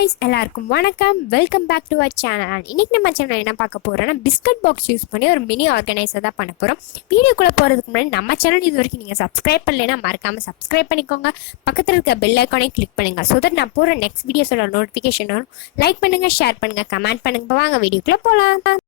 guys, எல்லாருக்கும் வணக்கம். Welcome back to our channel. இன்னைக்கு நம்ம சேனல் என்ன பார்க்க போறோம்னா பிஸ்கட் பாக்ஸ் யூஸ் பண்ணி ஒரு மினி ஆர்கனைசர் தான் பண்ண போறோம். வீடியோக்குள்ள போறதுக்கு முன்னாடி நம்ம சேனல் இது வரைக்கும் நீங்க சப்ஸ்கிரைப் பண்ணலைன்னா மறக்காம சப்ஸ்கிரைப் பண்ணிக்கோங்க. பக்கத்துல இருக்க பெல் ஐகானை கிளிக் பண்ணுங்க. சோ தட் நான் போற நெக்ஸ்ட் வீடியோஸோட நோட்டிபிகேஷன் வரும். லைக் பண்ணுங்க, ஷேர் பண்ணுங்க, கமெண்ட் பண்ணுங்க. வாங்க வீடியோக்குள்ள போலாம்.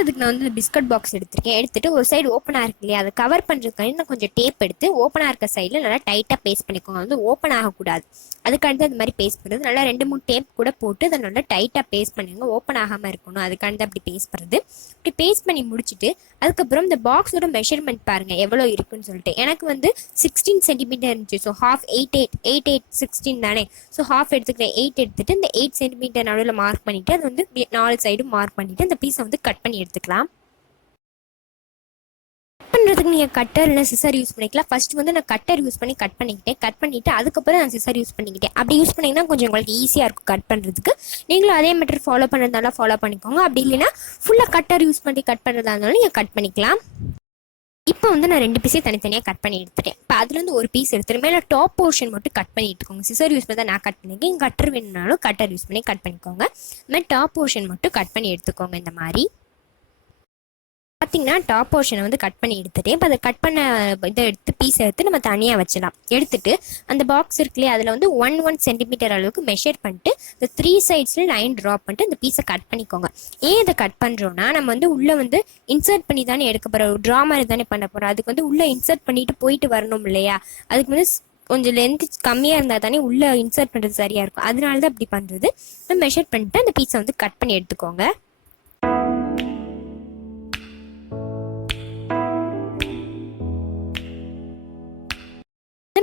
அதுக்கு நான் வந்து பிஸ்கட் பாக்ஸ் எடுத்துட்டு ஒரு சைடு ஓப்பனாக இருக்கு இல்லையா, அதை கவர் பண்ணுறதுக்காண்டி நான் கொஞ்சம் டேப் எடுத்து ஓப்பனாக இருக்க சைடில் நல்லா டைட்டாக பேஸ்ட் பண்ணிக்கோங்க. வந்து ஓப்பன் ஆகக்கூடாது, அதுக்காண்டி அது மாதிரி பேஸ்ட் பண்ணுறது. நல்லா 2-3 டேப் கூட போட்டு அதை நல்லா டைட்டாக பேஸ்ட் பண்ணுங்க. ஓப்பன் ஆகாமல் இருக்கணும், அதுக்காண்டி அப்படி பேஸ்ட் பண்ணுறது. இப்படி பேஸ்ட் பண்ணி முடிச்சுட்டு அதுக்கப்புறம் இந்த பாக்ஸோட மெஷர்மெண்ட் பாருங்கள் எவ்வளோ இருக்குன்னு சொல்லிட்டு. எனக்கு வந்து 16 சென்டிமீட்டர் இருந்துச்சு. ஸோ ஹாஃப் 8 16 தானே. ஸோ ஹாஃப் எடுத்துக்கிறேன். 8 எடுத்துட்டு இந்த 8 சென்டிமீட்டர் நடுவில் மார்க் பண்ணிவிட்டு அது வந்து 4 சைடும் மார்க் பண்ணிவிட்டு அந்த பீஸை வந்து கட் பண்ணி எடுத்துக்கலாம். பண்ணுறதுக்கு நீங்கள் கட்டர் இல்லை சிசர் யூஸ் பண்ணிக்கலாம். ஃபர்ஸ்ட் வந்து நான் கட்டர் யூஸ் பண்ணி கட் பண்ணிவிட்டு அதுக்கப்புறம் நான் சிசர் யூஸ் பண்ணிக்கிட்டேன். அப்படி யூஸ் பண்ணிங்கன்னா கொஞ்சம் உங்களுக்கு ஈஸியாக இருக்கும் கட் பண்ணுறதுக்கு. நீங்களும் அதே மெத்தட் ஃபாலோ பண்ணுறதுனால ஃபாலோ பண்ணிக்கோங்க. அப்படி இல்லைன்னா ஃபுல்லாக கட்டர் யூஸ் பண்ணி கட் பண்ணுறதா இருந்தாலும் நீங்கள் கட் பண்ணிக்கலாம். இப்போ வந்து நான் 2 பீஸையும் தனித்தனியாக கட் பண்ணி எடுத்துட்டேன். இப்போ அதுலேருந்து ஒரு பீஸ் எடுத்துட்டு மேலே டாப் போர்ஷன் மட்டும் கட் பண்ணி எடுத்துக்கோங்க. சிசர் யூஸ் பண்ணி தான் நான் கட் பண்ணியிருக்கேன். கட்டர் வேணும்னாலும் கட்டர் யூஸ் பண்ணி கட் பண்ணிக்கோங்க. இந்த மாதிரி டாப் போர்ஷன் மட்டும் கட் பண்ணி எடுத்துக்கோங்க. இந்த மாதிரி பார்த்தீங்கன்னா டாப் போர்ஷனை வந்து கட் பண்ணி எடுத்துகிட்டு இப்போ அதை கட் பண்ண இதை எடுத்து பீஸை எடுத்து நம்ம தனியாக வச்சிடலாம். எடுத்துட்டு அந்த பாக்ஸ் இருக்குல்லையே அதில் வந்து 1 சென்டிமீட்டர் அளவுக்கு மெஷர் பண்ணிட்டு இந்த 3 சைட்ஸில் லைன் ட்ராப் பண்ணிட்டு இந்த பீஸை கட் பண்ணிக்கோங்க. ஏன் இதை கட் பண்ணுறோன்னா நம்ம வந்து உள்ளே வந்து இன்சர்ட் பண்ணி தானே எடுக்க போகிறோம், ட்ரா மாதிரி தானே பண்ண போகிறோம். அதுக்கு வந்து உள்ளே இன்சர்ட் பண்ணிட்டு போயிட்டு வரணும் இல்லையா, அதுக்கு வந்து கொஞ்சம் லென்த் கம்மியாக இருந்தால் தானே உள்ளே இன்சர்ட் பண்ணுறது சரியாக இருக்கும். அதனால தான் அப்படி பண்ணுறது. மெஷர் பண்ணிட்டு அந்த பீஸை வந்து கட் பண்ணி எடுத்துக்கோங்க.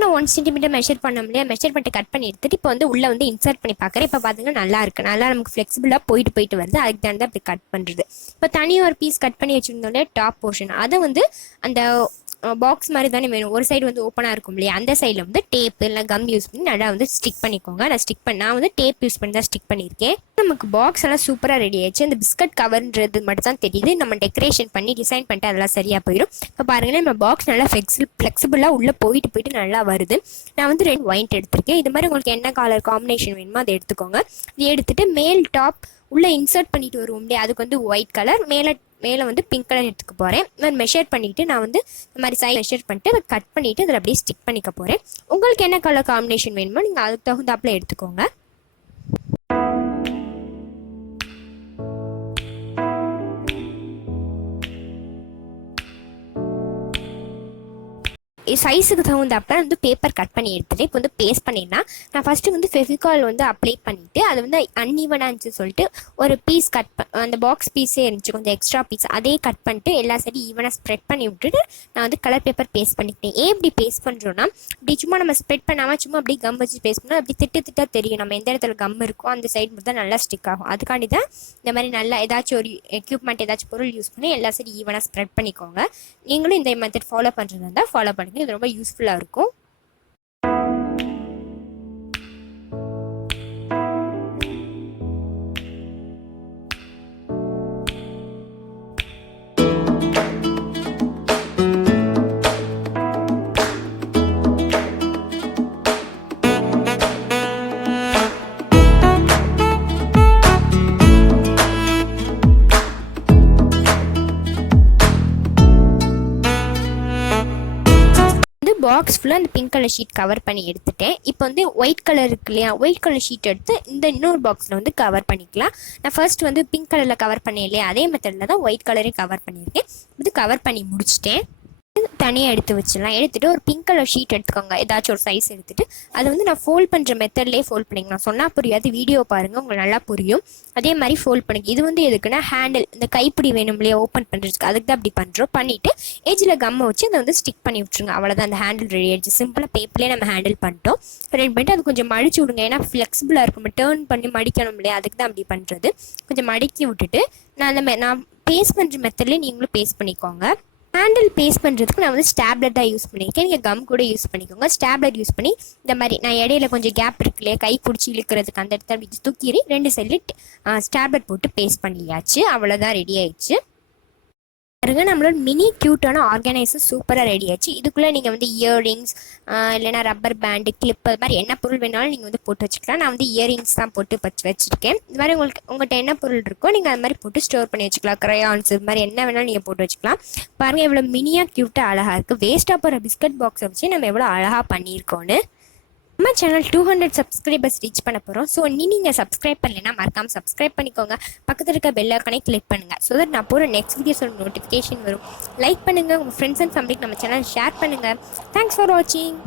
நான் 1 சென்டிமீட்டர் மெஷர் பண்ண முடியாது. மெஷர் பண்ணிட்டு கட் பண்ணி எடுத்துட்டு இப்போ வந்து உள்ளே வந்து இன்சர்ட் பண்ணி பார்க்குறேன். இப்போ பார்த்தீங்கன்னா நல்லா இருக்குது, நல்லா நமக்கு ஃப்ளெக்சிபிளாக போயிட்டு வருது. அதுக்கு தான் அப்படி கட் பண்ணுறது. இப்போ தனியாக ஒரு பீஸ் கட் பண்ணி வச்சுருந்தோம்ல டாப் போர்ஷன், அதை வந்து அந்த பாக்ஸ் மாதிரி தானே வேணும். ஒரு சைடு வந்து ஓப்பனாக இருக்கும் இல்லையா, அந்த சைடில் வந்து டேப் இல்லை கம் யூஸ் பண்ணி நல்லா வந்து ஸ்டிக் பண்ணிக்கோங்க. நான் வந்து டேப் யூஸ் பண்ணி தான் ஸ்டிக் பண்ணியிருக்கேன். நமக்கு பாக்ஸ் எல்லாம் சூப்பராக ரெடி ஆயிடுச்சு. இந்த பிஸ்கட் கவர்ன்றது மட்டும் தான் தெரியுது. நம்ம டெக்கரேஷன் பண்ணி டிசைன் பண்ணிட்டு அதெல்லாம் சரியாக போயிடும். இப்போ பாருங்களேன், நம்ம பாக்ஸ் நல்லா ஃப்ளெக்சிபிளாக உள்ளே போயிட்டு நல்லா வருது. நான் வந்து 2 ஒயிட் எடுத்திருக்கேன். இது மாதிரி உங்களுக்கு என்ன கலர் காம்பினேஷன் வேணுமோ அதை எடுத்துக்கோங்க. இது எடுத்துட்டு மேல் டாப் உள்ளே இன்சர்ட் பண்ணிட்டு வருவோம் இல்லையா, அதுக்கு வந்து ஒயிட் கலர், மேலே வந்து பிங்க் கலர் எடுத்துக்க போகிறேன். நான் மெஷர் பண்ணிவிட்டு நான் வந்து இந்த மாதிரி சைஸ் மெஷர் பண்ணிட்டு அதை கட் பண்ணிவிட்டு அதில் அப்படியே ஸ்டிக் பண்ணிக்க போகிறேன். உங்களுக்கு என்ன கலர் காம்பினேஷன் வேணுமோ நீங்கள் அதுக்கு தகுந்தாப்பில் எடுத்துக்கோங்க. சைஸுக்கு தகுந்தாப்ப வந்து பேப்பர் கட் பண்ணி எடுத்துகிட்டு இப்போ வந்து பேஸ்ட் பண்ணிடலாம். நான் ஃபஸ்ட்டு வந்து ஃபெவிகால் வந்து அப்ளை பண்ணிவிட்டு அது வந்து அன்ஈவனாக இருந்துச்சு சொல்லிட்டு ஒரு பீஸ் அந்த பாக்ஸ் பீஸே இருந்துச்சு கொஞ்சம் எக்ஸ்ட்ரா பீஸ், அதே கட் பண்ணிட்டு எல்லா சைடும் ஈவனாக ஸ்ப்ரெட் பண்ணி விட்டுட்டு நான் வந்து கலர் பேப்பர் பேஸ்ட் பண்ணிக்கிட்டேன். ஏன் இப்படி பேஸ்ட் பண்ணுறோன்னா, இப்படி சும்மா நம்ம ஸ்ப்ரெட் பண்ணாமல் சும்மா அப்படியே கம் வச்சு பேஸ்ட் பண்ணால் அப்படி திட்டாக தெரியும். நம்ம எந்த இடத்துல கம் இருக்கோ அந்த சைடு மட்டும் தான் நல்லா ஸ்டிக் ஆகும். அதுக்காண்டி தான் இந்த மாதிரி நல்லா ஏதாச்சும் ஒரு எக்யூப்மெண்ட் ஏதாச்சும் பொருள் யூஸ் பண்ணி எல்லா சைடும் ஈவனாக ஸ்ப்ரெட் பண்ணிக்கோங்க. நீங்களும் இந்த மெத்தட் ஃபாலோ பண்ணுறதா இருந்தால் ஃபாலோ பண்ணுங்க. இது ரொம்ப யூஸ்ஃபுல்லாக இருக்கும். பாக்ஸ் ஃபுல்லாக அந்த பிங்க் கலர் ஷீட் கவர் பண்ணி எடுத்துட்டேன். இப்போ வந்து ஒயிட் கலர் இருக்கு இல்லையா, ஒயிட் கலர் ஷீட் எடுத்து இந்த இன்னொரு பாக்ஸில் வந்து கவர் பண்ணிக்கலாம். நான் ஃபர்ஸ்ட் வந்து பிங்க் கலரில் கவர் பண்ணேன் இல்லையா, அதே மெத்தடில் தான் ஒயிட் கலரையும் கவர் பண்ணியிருக்கேன். இது கவர் பண்ணி முடிச்சிட்டேன். தனியாக எடுத்து வச்சிடலாம். எடுத்துகிட்டு ஒரு பிங்க் கலர் ஷீட் எடுத்துக்கோங்க. ஏதாச்சும் ஒரு சைஸ் எடுத்துகிட்டு அதை வந்து நான் ஃபோல்ட் பண்ணுற மெத்தட்லேயே ஃபோல்ட் பண்ணிக்கலாம். சொன்னால் புரியாது, வீடியோ பாருங்கள் உங்களுக்கு நல்லா புரியும். அதே மாதிரி ஃபோல்ட் பண்ணிக்க. இது வந்து எதுக்குன்னா ஹேண்டில், இந்த கைப்பிடி வேணும் இல்லையா ஓப்பன் பண்ணுறதுக்கு, அதுக்கு தான் அப்படி பண்ணுறோம். பண்ணிவிட்டு எஜ்ஜில் கம்மை வச்சு அதை வந்து ஸ்டிக் பண்ணி விட்ருங்க. அவ்வளோதான், அந்த ஹேண்டில் ரெடி ஆகிடுச்சு. சிம்பிளாக பேப்பர்லேயே நம்ம ஹேண்டில் பண்ணிட்டோம். ரெடி பண்ணிட்டு அது கொஞ்சம் மடிச்சு விடுங்க. ஏன்னா ஃப்ளெக்சிபிளாக இருக்கும், டேர்ன் பண்ணி மடிக்கணும் இல்லையா, அதுக்கு தான் அப்படி பண்ணுறது. கொஞ்சம் மடக்கி விட்டுட்டு நான் பேஸ்ட் பண்ணுற மெத்தட்லேயே நீங்களும் பேஸ்ட் பண்ணிக்கோங்க. ஹேண்டில் பேஸ்ட் பண்ணுறதுக்கு நான் வந்து ஸ்டாப்லர் தான் யூஸ் பண்ணியிருக்கேன். நீங்கள் கம் கூட யூஸ் பண்ணிக்கோங்க. ஸ்டாப்லர் யூஸ் பண்ணி இந்த மாதிரி நான் இடையில கொஞ்சம் கேப் இருக்கு இல்லையா, கை பிடிச்சி இழுக்கிறதுக்கு அந்த இடத்த அப்படி தூக்கி 2 சைடில் ஸ்டாப்லர் போட்டு பேஸ்ட் பண்ணியாச்சு. அவ்வளோதான், ரெடி ஆயிடுச்சு. பாருங்க நம்மளோட மினி க்யூட்டான ஆர்கனைசர் சூப்பராக ரெடி ஆச்சு. இதுக்குள்ளே நீங்கள் வந்து இயரிங்ஸ் இல்லைனா ரப்பர் பேண்டு கிளிப் அது மாதிரி என்ன பொருள் வேணாலும் நீங்கள் வந்து போட்டு வச்சுக்கலாம். நான் வந்து இயரிங்ஸ் தான் போட்டு வச்சுருக்கேன். இது மாதிரி உங்கள்கிட்ட என்ன பொருள் இருக்கோ நீங்கள் அது மாதிரி போட்டு ஸ்டோர் பண்ணி வச்சுக்கலாம். க்ரையான்ஸ் இது மாதிரி என்ன வேணாலும் நீங்கள் போட்டு வச்சுக்கலாம். பாருங்கள் எவ்வளோ மினியாக க்யூட்டாக அழகாக இருக்குது. வேஸ்ட்டாக போகிற பிஸ்கட் பாக்ஸை வச்சு நம்ம எவ்வளோ அழகாக பண்ணியிருக்கோன்னு. நம்ம சேனல் 200 சப்ஸ்கிரைபர்ஸ் ரீச் பண்ண போகிறோம். ஸோ நீங்கள் சப்ஸ்கிரைப் பண்ணலைன்னா மறக்காமல் சப்ஸ்கிரைப் பண்ணிக்கோங்க. பக்கத்தில் இருக்க பெல் ஐகானை கிளிக் பண்ணுங்கள். ஸோ தட் நான் போகிற நெக்ஸ்ட் வீடியோஸோட நோட்டிஃபிகேஷன் வரும். லைக் பண்ணுங்கள், உங்கள் ஃப்ரெண்ட்ஸ் அண்ட் ஃபேமிலிக்கு நம்ம சேனல் ஷேர் பண்ணுங்கள். தேங்க்ஸ் ஃபார் வாட்சிங்.